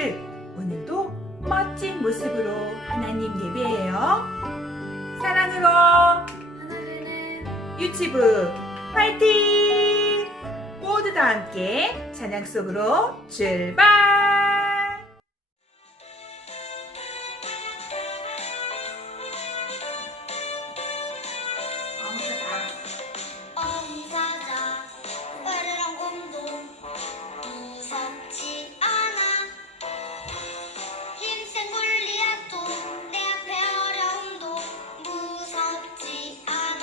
친구들, 오늘도 멋진 모습으로 하나님 예배해요. 사랑으로 하나님은 유치부 파이팅! 모두 다 함께 찬양 속으로 출발! 엄사자 으르렁 곰도 무섭지 않아. 힘센 골리앗도 내 앞에 어려움도 무섭지 않아.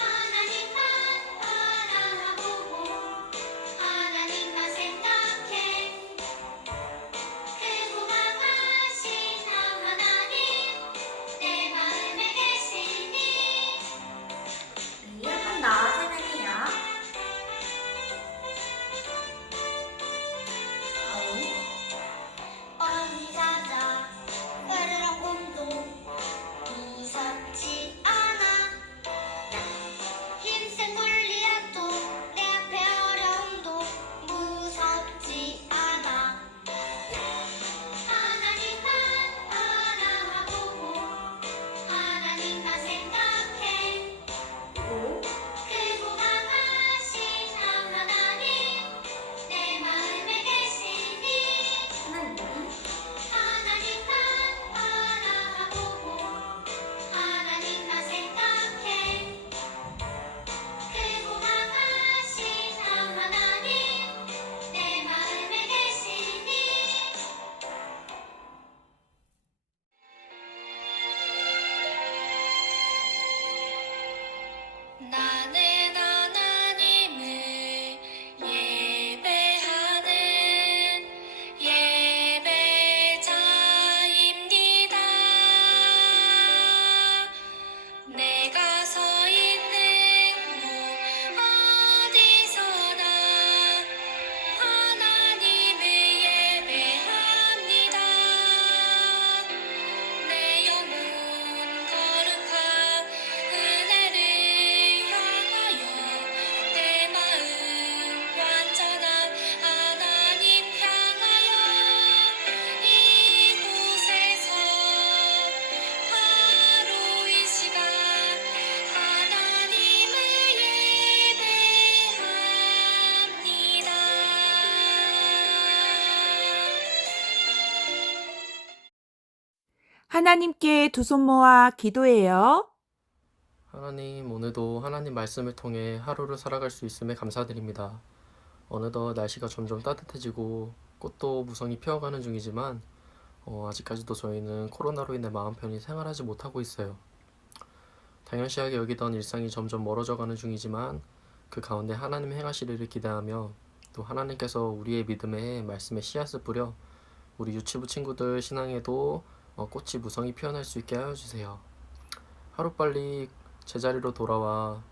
하나님만 바라보고 하나님만 생각해. 크고 강하신 하나님 내 마음에 계시니. 한다 세상이야. 엄사자 으르렁 곰도 무섭지 않아. 힘센 골리앗도 내 앞에 어려움도 무섭지 않아. 하나님만 바라보고 하나님만 생각해. 크고 강하신 하나님 내 마음에 계시니. 하나님만 바라보고 하나님만 생각해. 크고 강하신 하나님 내 마음에 계시니. 나는 하나님을 예배하는 예배자입니다. 내가 서 있는 곳 어디서나 하나님을 예배합니다. 내 영혼 거룩한 은혜를 향하여 내 마음 완전한 하나님 향하여 이곳에서 바로 이 시간 하나님을 예배합니다. 하나님께 두 손 모아 기도해요. 하나님, 오늘도 하나님 말씀을 통해 하루를 살아갈 수 있음에 감사드립니다. 어느덧 날씨가 점점 따뜻해지고 꽃도 무성히 피어가는 중이지만 아직까지도 저희는 코로나로 인해 마음 편히 생활하지 못하고 있어요. 당연시하게 여기던 일상이 점점 멀어져가는 중이지만 그 가운데 하나님 행하시리를 기대하며 또 하나님께서 우리의 믿음에 말씀의 씨앗을 뿌려 우리 유치부 친구들 신앙에도 꽃이 무성히 피어날 수 있게 하여 주세요. 하루빨리 제자리로 돌아와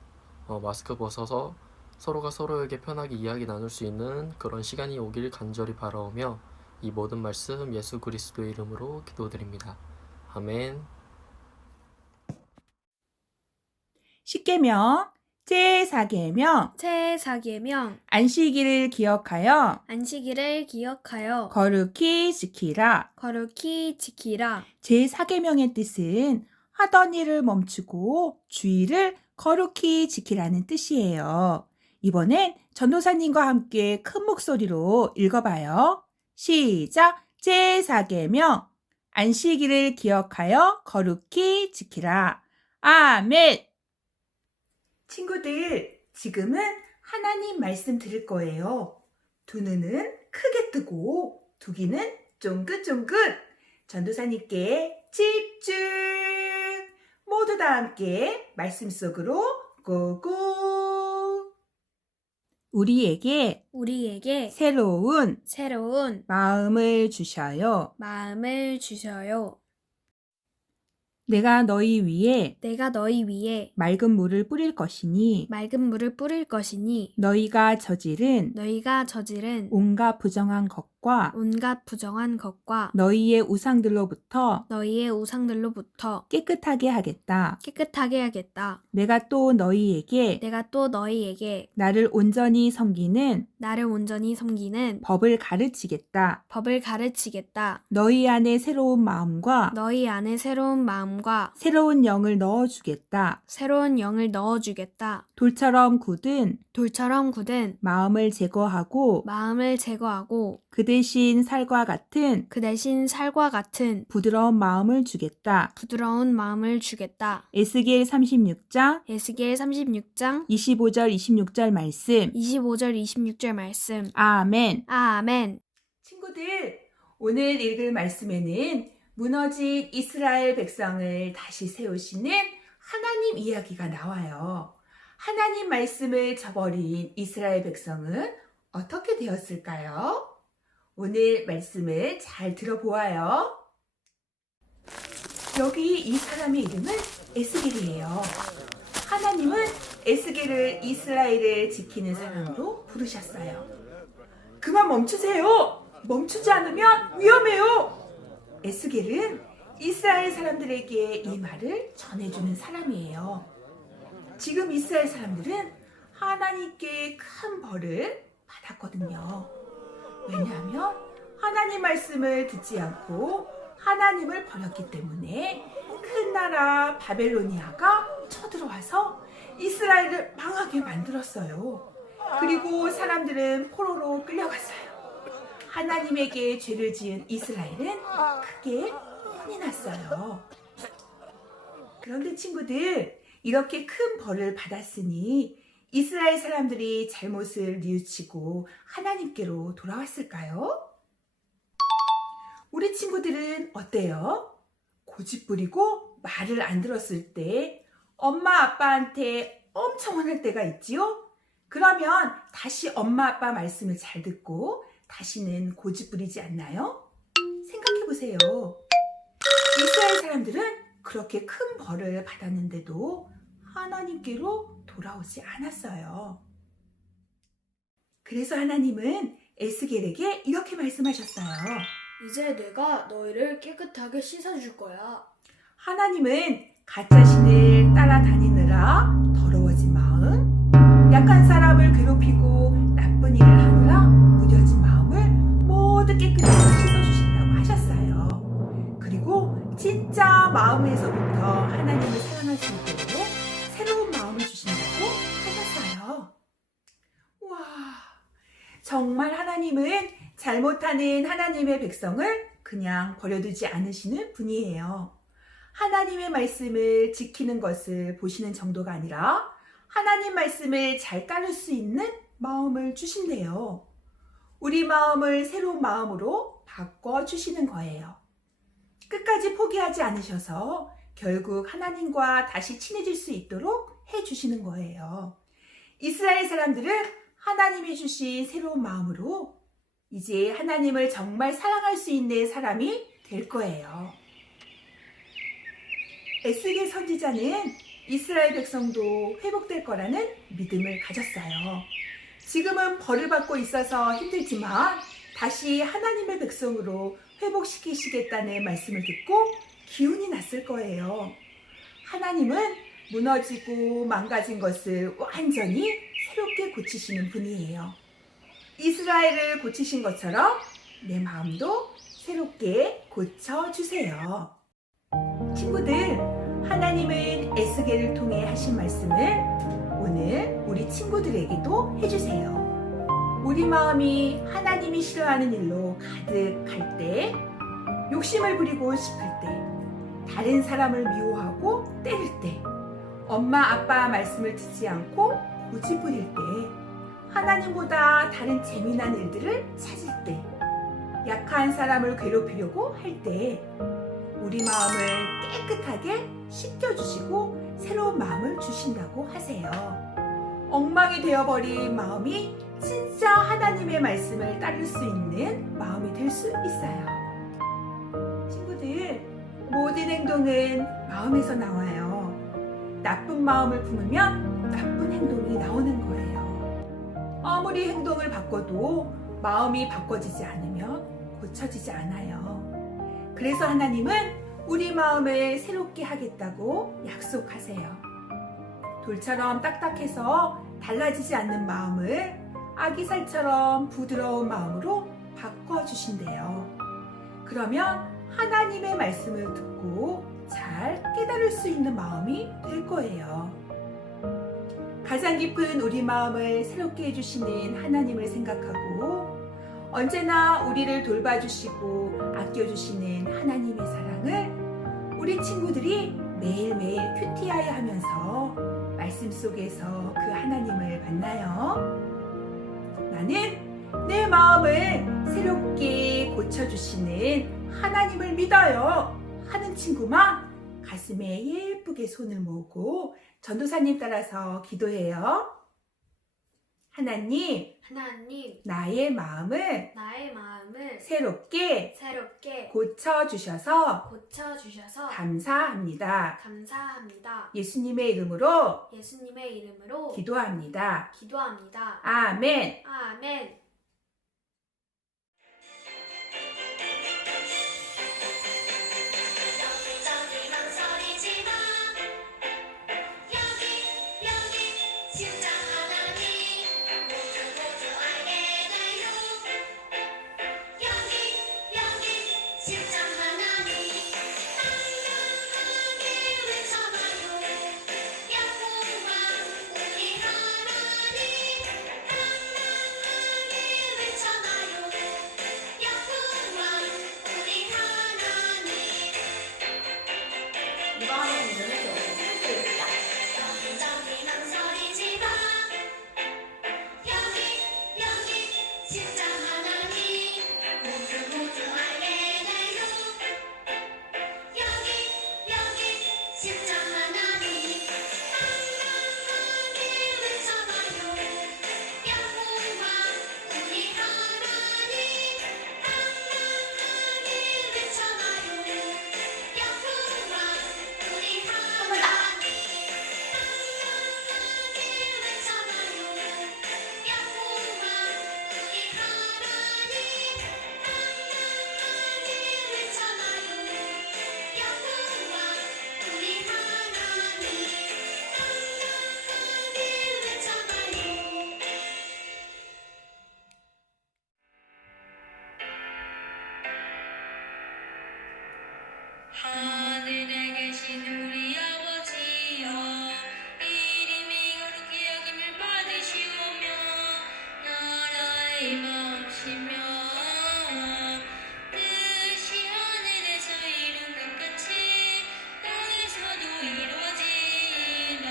마스크 벗어서 서로가 서로에게 편하게 이야기 나눌 수 있는 그런 시간이 오길 간절히 바라오며 이 모든 말씀 예수 그리스도의 이름으로 기도드립니다. 아멘. 십계명, 제4계명, 제4계명 안식일을 기억하여 안식일을 기억하여 거룩히 지키라. 거룩히 지키라. 제4계명의 뜻은 하던 일을 멈추고 주의를 거룩히 지키라는 뜻이에요. 이번엔 전도사님과 함께 큰 목소리로 읽어봐요. 시작! 제4계명 안식일을 기억하여 거룩히 지키라. 아멘! 친구들, 지금은 하나님 말씀 들을 거예요. 두 눈은 크게 뜨고 두 귀는 쫑긋쫑긋. 전도사님께 집중! 모두 다 함께 말씀 속으로 고고! 우리에게 우리에게 새로운 새로운 마음을 주셔요. 마음을 주셔요. 내가 너희 위에 내가 너희 위에 맑은 물을 뿌릴 것이니 맑은 물을 뿌릴 것이니 너희가 저지른 너희가 저지른 온갖 부정한 것과 것과 온갖 부정한 것과 너희의 우상들로부터 너희의 우상들로부터 깨끗하게 하겠다. 깨끗하게 하겠다. 내가 또 너희에게 내가 또 너희에게 나를 온전히 섬기는 나를 온전히 섬기는 법을 가르치겠다. 법을 가르치겠다. 너희 안에 새로운 마음과 너희 안에 새로운 마음과 새로운 영을 넣어주겠다. 새로운 영을 넣어주겠다. 돌처럼 굳은 돌처럼 굳은 마음을 제거하고 마음을 제거하고 그 대신 살과 같은 그 대신 살과 같은 부드러운 마음을 주겠다. 부드러운 마음을 주겠다. 에스겔 36장 에스겔 36장 25절 26절 말씀. 25절 26절 말씀. 아멘. 아멘. 친구들, 오늘 읽을 말씀에는 무너진 이스라엘 백성을 다시 세우시는 하나님 이야기가 나와요. 하나님 말씀을 저버린 이스라엘 백성은 어떻게 되었을까요? 오늘 말씀을 잘 들어보아요. 여기 이 사람의 이름은 에스겔이에요. 하나님은 에스겔을 이스라엘을 지키는 사람으로 부르셨어요. 그만 멈추세요. 멈추지 않으면 위험해요. 에스겔은 이스라엘 사람들에게 이 말을 전해주는 사람이에요. 지금 이스라엘 사람들은 하나님께 큰 벌을 받았거든요. 왜냐하면 하나님 말씀을 듣지 않고 하나님을 버렸기 때문에 큰 나라 바벨로니아가 쳐들어와서 이스라엘을 망하게 만들었어요. 그리고 사람들은 포로로 끌려갔어요. 하나님에게 죄를 지은 이스라엘은 크게 혼이 났어요. 그런데 친구들, 이렇게 큰 벌을 받았으니 이스라엘 사람들이 잘못을 뉘우치고 하나님께로 돌아왔을까요? 우리 친구들은 어때요? 고집부리고 말을 안 들었을 때 엄마 아빠한테 엄청 화날 때가 있지요? 그러면 다시 엄마 아빠 말씀을 잘 듣고 다시는 고집부리지 않나요? 생각해 보세요. 이스라엘 사람들은 그렇게 큰 벌을 받았는데도 하나님께로 돌아오지 않았어요. 그래서 하나님은 에스겔에게 이렇게 말씀하셨어요. 이제 내가 너희를 깨끗하게 씻어줄 거야. 하나님은 가짜 신을 따라다니느라 더러워진 마음, 약한 사람을 괴롭히고 나쁜 일을 하느라 무뎌진 마음을 모두 깨끗하게 씻어주신다고 하셨어요. 그리고 진짜 마음에서부터 하나님을 사랑할 수 있도록 새로운 마음을 주신다고 하셨어요. 와, 정말 하나님은 잘못하는 하나님의 백성을 그냥 버려두지 않으시는 분이에요. 하나님의 말씀을 지키는 것을 보시는 정도가 아니라 하나님 말씀을 잘 따를 수 있는 마음을 주신대요. 우리 마음을 새로운 마음으로 바꿔주시는 거예요. 끝까지 포기하지 않으셔서 결국 하나님과 다시 친해질 수 있도록 해주시는 거예요. 이스라엘 사람들은 하나님이 주신 새로운 마음으로 이제 하나님을 정말 사랑할 수 있는 사람이 될 거예요. 에스겔 선지자는 이스라엘 백성도 회복될 거라는 믿음을 가졌어요. 지금은 벌을 받고 있어서 힘들지만 다시 하나님의 백성으로 회복시키시겠다는 말씀을 듣고 기운이 났을 거예요. 하나님은 무너지고 망가진 것을 완전히 새롭게 고치시는 분이에요. 이스라엘을 고치신 것처럼 내 마음도 새롭게 고쳐주세요. 친구들, 하나님은 에스겔을 통해 하신 말씀을 오늘 우리 친구들에게도 해주세요. 우리 마음이 하나님이 싫어하는 일로 가득할 때, 욕심을 부리고 싶을 때, 다른 사람을 미워하고 때릴 때, 엄마 아빠 말씀을 듣지 않고 고집 부릴 때, 하나님보다 다른 재미난 일들을 찾을 때, 약한 사람을 괴롭히려고 할 때, 우리 마음을 깨끗하게 씻겨주시고 새로운 마음을 주신다고 하세요. 엉망이 되어버린 마음이 진짜 하나님의 말씀을 따를 수 있는 마음이 될 수 있어요. 친구들, 모든 행동은 마음에서 나와요. 나쁜 마음을 품으면 나쁜 행동이 나오는 거예요. 아무리 행동을 바꿔도 마음이 바꿔지지 않으면 고쳐지지 않아요. 그래서 하나님은 우리 마음을 새롭게 하겠다고 약속하세요. 돌처럼 딱딱해서 달라지지 않는 마음을 아기살처럼 부드러운 마음으로 바꿔주신대요. 그러면 하나님의 말씀을 듣고 잘 깨달을 수 있는 마음이 될 거예요. 가장 깊은 우리 마음을 새롭게 해주시는 하나님을 생각하고 언제나 우리를 돌봐주시고 아껴주시는 하나님의 사랑을 우리 친구들이 매일매일 큐티하여 하면서 말씀 속에서 그 하나님을 만나요. 나는 내 마음을 새롭게 고쳐주시는 하나님을 믿어요 하는 친구만 가슴에 예쁘게 손을 모으고 전도사님 따라서 기도해요. 하나님, 나의 마음을 나의 마음을 새롭게 새롭게 고쳐주셔서 고쳐주셔서 감사합니다. 감사합니다. 예수님의 이름으로 예수님의 이름으로 기도합니다. 기도합니다. 아멘. 아멘. 여기저기 망설이지 마. 여기 진짜 하나님 모두 알게 돼요. 여기 진짜 하나님 한명하게 외쳐봐요. 야호와 우리 하나님 한명하게 외쳐봐요. 야호와 우리 하나님. 이번엔 믿음을 조금 할수 있다. 여기저기 망설이지 마. 여기 진짜 하나님 모두 알게 돼요. 여기 진짜 하나님 한명하게 외쳐봐요. 야호와 우리 하나님 한명하게 외쳐봐요. 야호와 우리 하나님 하늘에 계신 우리 아버지여, 이름이 거룩히 여김을 받으시오며 나라의 마옵시며 뜻이 하늘에서 이룬 것 같이 땅에서도 이루어지리라.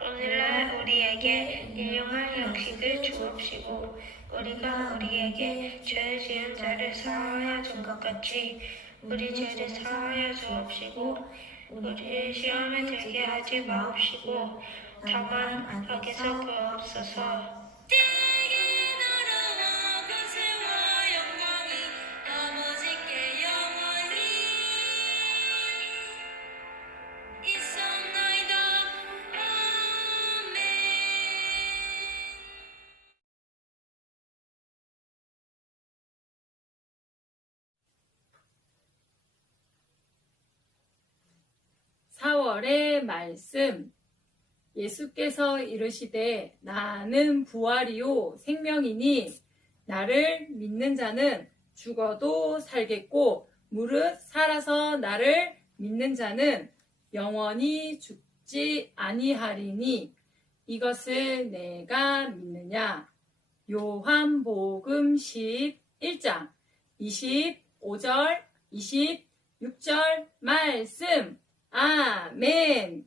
오늘날 우리에게 일용할 양식을 주옵시고 우리가 우리에게 죄 지은 자를 사하여 준 것 같이 우리 죄를 사하여 주옵시고 우리를 시험에 들게 하지 마옵시고 다만 악에서 구하옵소서. 대개 나라와 권세와 영광이 아버지께 영원히 있사옵나이다. 아멘. 사월의 말씀. 예수께서 이르시되 나는 부활이요 생명이니 나를 믿는 자는 죽어도 살겠고 무릇 살아서 나를 믿는 자는 영원히 죽지 아니하리니 이것을 내가 믿느냐. 요한복음 11장 25절 26절 말씀. 아멘.